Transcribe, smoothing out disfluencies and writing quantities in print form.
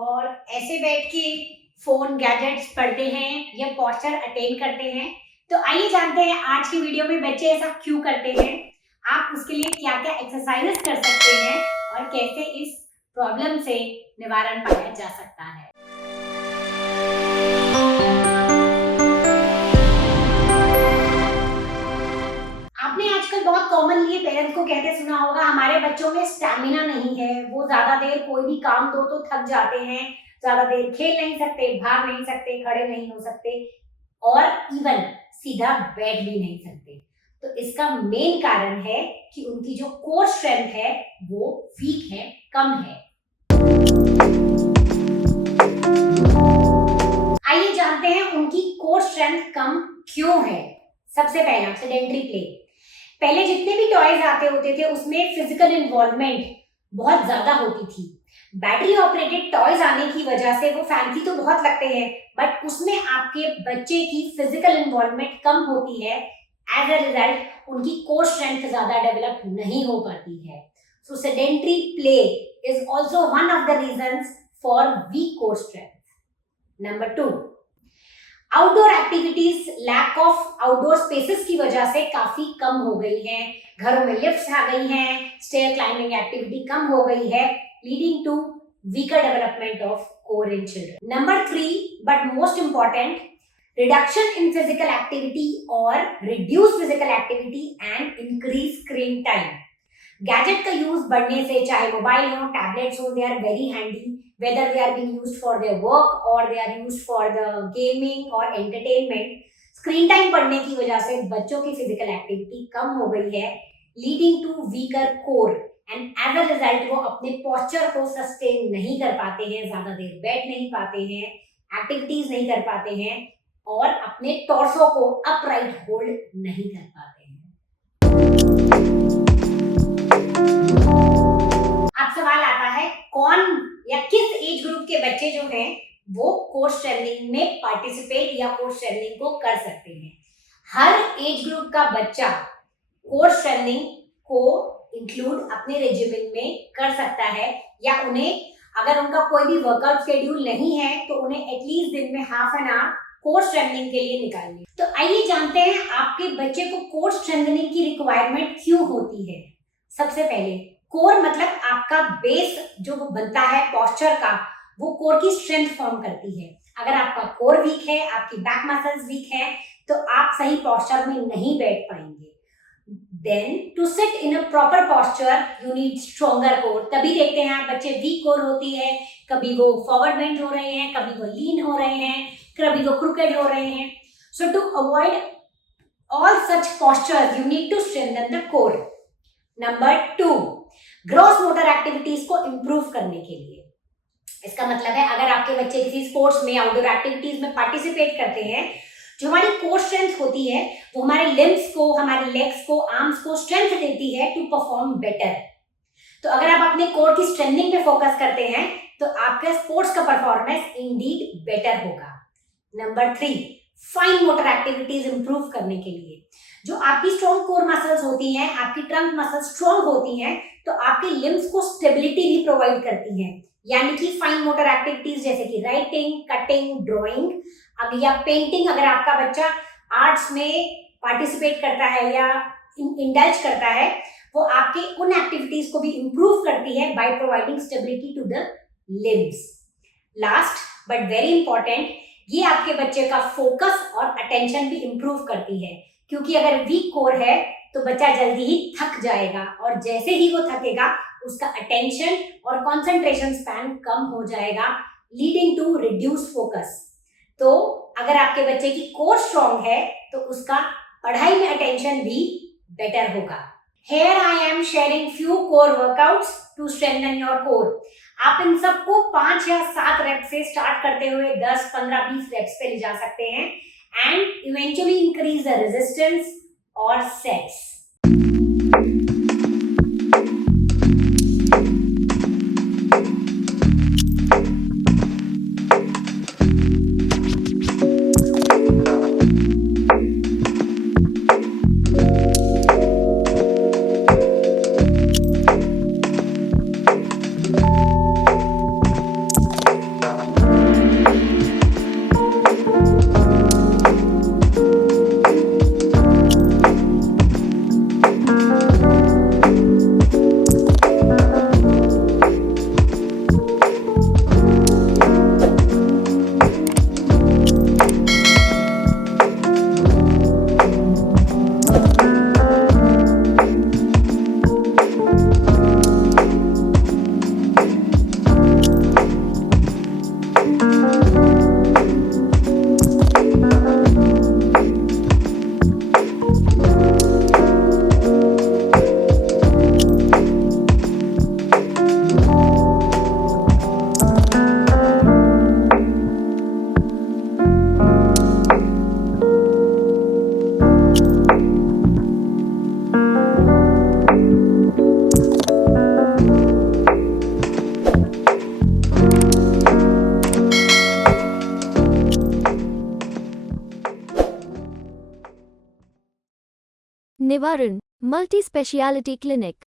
और ऐसे बैठ के फोन गैजेट्स पढ़ते हैं या पोस्चर अटेन करते हैं। तो आइए जानते हैं आज की वीडियो में बच्चे ऐसा क्यों करते हैं, आप उसके लिए क्या क्या एक्सरसाइजेस कर सकते हैं और कैसे इस प्रॉब्लम से निवारण पाया जा सकता है। आपने आजकल बहुत कॉमनली पेरेंट्स को कहते सुना होगा, हमारे बच्चों में स्टैमिना नहीं है, वो ज्यादा देर कोई भी काम दो तो थक जाते हैं, ज्यादा देर खेल नहीं सकते, भाग नहीं सकते, खड़े नहीं हो सकते और इवन सीधा बैठ भी नहीं सकते। तो इसका मेन कारण है कि उनकी जो कोर स्ट्रेंथ है वो वीक है, कम है। आइए जानते हैं उनकी कोर स्ट्रेंथ कम क्यों है। सबसे पहला सेडेंटरी प्ले। पहले जितने भी टॉयज आते होते थे उसमें फिजिकल इन्वॉल्वमेंट बहुत ज्यादा होती थी। बैटरी ऑपरेटेड टॉयज आने की वजह से वो फैंसी तो बहुत लगते हैं, बट उसमें आपके बच्चे की फिजिकल इन्वॉल्वमेंट कम होती है। एज अ रिजल्ट उनकी कोर स्ट्रेंथ ज्यादा डेवलप नहीं हो पाती है। So sedentary play is also one of the reasons for weak core strength. Number 2, outdoor activities, lack of outdoor spaces की वजह से काफी कम हो गई हैं। घरों में लिफ्ट्स आ गई हैं, स्टेयर क्लाइंबिंग एक्टिविटी कम हो गई है, leading to weaker development of core in children. Number 3, but most important, reduction in physical activity और reduce physical activity and increase screen time. Gadget का यूज बढ़ने से, चाहे मोबाइल हो, टैबलेट्स हो, they are very handy, whether they are being used for their work or they are used for the gaming or entertainment. Screen time बढ़ने की वजह से बच्चों की फिजिकल एक्टिविटी कम हो गई है, leading to weaker core and as a result वो अपने पोस्चर को सस्टेन नहीं कर पाते हैं, ज्यादा देर बैठ नहीं पाते हैं, एक्टिविटीज नहीं कर पाते हैं और अपने टॉर्सो को अपराइट होल्ड नहीं कर पाते हैं। अब सवाल आता है, कौन या किस एज ग्रुप के बच्चे जो हैं वो कोर स्ट्रेंथनिंग में पार्टिसिपेट या कोर स्ट्रेंथनिंग को कर सकते हैं। हर एज ग्रुप का बच्चा कोर स्ट्रेंथनिंग को इंक्लूड अपने रेजिमेंट में कर सकता है, या उन्हें अगर उनका कोई भी वर्कआउट शेड्यूल नहीं है तो उन्हें एटलीस्ट दिन में half an hour core strengthening के लिए निकालनी। तो आइए जानते हैं आपके बच्चे को कोर स्ट्रेंथनिंग की रिक्वायरमेंट क्यों होती है। सबसे पहले, कोर मतलब आपका बेस जो बनता है पोस्चर का, वो कोर की स्ट्रेंथ फॉर्म करती है। अगर आपका कोर वीक है, आपकी बैक मसल्स वीक है, तो आप सही पोस्चर में नहीं बैठ पाएंगे। Then to sit in a proper posture you need stronger core. तभी देखते हैं आप बच्चे वीक कोर होती है, कभी वो फॉरवर्ड बेंड हो रहे हैं, कभी वो लीन हो रहे हैं, कभी वो क्रूकेड हो रहे हैं। So to avoid all such postures you need to strengthen the core. Number 2, gross motor activities को इंप्रूव करने के लिए। इसका मतलब है अगर आपके बच्चे किसी स्पोर्ट्स में, आउटडोर एक्टिविटीज में पार्टिसिपेट करते हैं, जो हमारी कोर स्ट्रेंथ होती है वो हमारे लिम्स को, हमारे लेग्स को, आर्म्स को स्ट्रेंथ देती है टू परफॉर्म बेटर। तो अगर आप अपने कोर की स्ट्रेंथनिंग पे फोकस करते हैं तो आपका स्पोर्ट्स का परफॉर्मेंस इंडीड बेटर होगा। Number 3, fine motor activities improve करने के लिए। जो आपकी स्ट्रॉन्ग कोर मसल्स होती हैं, आपकी ट्रंक मसल्स स्ट्रॉन्ग होती हैं, तो आपके लिम्स को स्टेबिलिटी भी प्रोवाइड करती हैं। यानी कि फाइन मोटर एक्टिविटीज जैसे कि राइटिंग, कटिंग, ड्राइंग या पेंटिंग, अगर आपका बच्चा आर्ट्स में पार्टिसिपेट करता है या इंडल्ज करता है, वो आपके उन एक्टिविटीज को भी इंप्रूव करती है by providing stability to the limbs. Last but very important, ये आपके बच्चे का फोकस और अटेंशन भी इंप्रूव करती है, क्योंकि अगर वीक कोर है तो बच्चा जल्दी ही थक जाएगा और जैसे ही वो थकेगा उसका अटेंशन और कंसंट्रेशन स्पैन कम हो जाएगा, लीडिंग टू रिड्यूस फोकस। तो अगर आपके बच्चे की कोर स्ट्रॉन्ग है तो उसका पढ़ाई में अटेंशन भी बेटर होगा। Here I am sharing few core workouts to strengthen your core. आप इन सबको 5 या 7 रेप से स्टार्ट करते हुए 10, 15, 20 रेप्स पे ले जा सकते हैं and eventually increase the resistance or sets. निवारण मल्टी स्पेशियलिटी क्लिनिक।